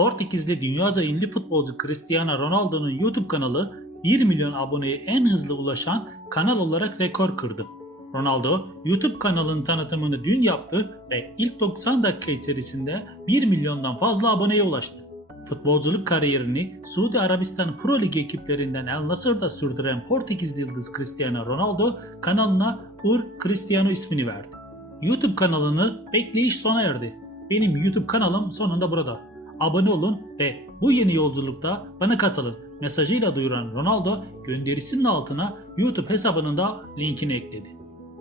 Portekizli dünyaca ünlü futbolcu Cristiano Ronaldo'nun YouTube kanalı 1 milyon aboneye en hızlı ulaşan kanal olarak rekor kırdı. Ronaldo, YouTube kanalının tanıtımını dün yaptı ve ilk 90 dakika içerisinde 1 milyondan fazla aboneye ulaştı. Futbolculuk kariyerini Suudi Arabistan Pro Lig ekiplerinden El Nasır'da sürdüren Portekizli yıldız Cristiano Ronaldo kanalına Ur Cristiano ismini verdi. YouTube kanalını bekleyiş sona erdi. Benim YouTube kanalım sonunda burada. Abone olun ve bu yeni yolculukta bana katılın mesajıyla duyuran Ronaldo gönderisinin altına YouTube hesabının da linkini ekledi.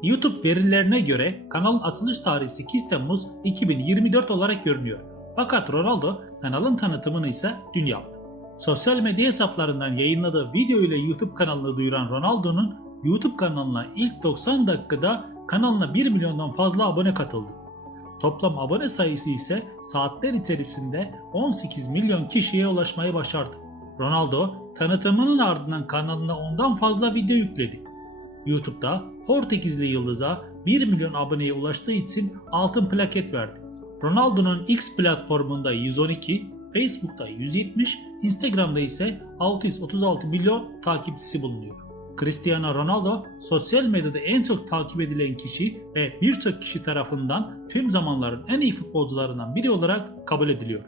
YouTube verilerine göre kanalın açılış tarihi 8 Temmuz 2024 olarak görünüyor. Fakat Ronaldo kanalın tanıtımını ise dün yaptı. Sosyal medya hesaplarından yayınladığı video ile YouTube kanalını duyuran Ronaldo'nun YouTube kanalına ilk 90 dakikada kanalına 1 milyondan fazla abone katıldı. Toplam abone sayısı ise saatler içerisinde 18 milyon kişiye ulaşmayı başardı. Ronaldo tanıtımının ardından kanalına ondan fazla video yükledi. YouTube'da Portekizli yıldıza 1 milyon aboneye ulaştığı için altın plaket verdi. Ronaldo'nun X platformunda 112, Facebook'ta 170, Instagram'da ise 636 milyon takipçisi bulunuyor. Cristiano Ronaldo sosyal medyada en çok takip edilen kişi ve birçok kişi tarafından tüm zamanların en iyi futbolcularından biri olarak kabul ediliyor.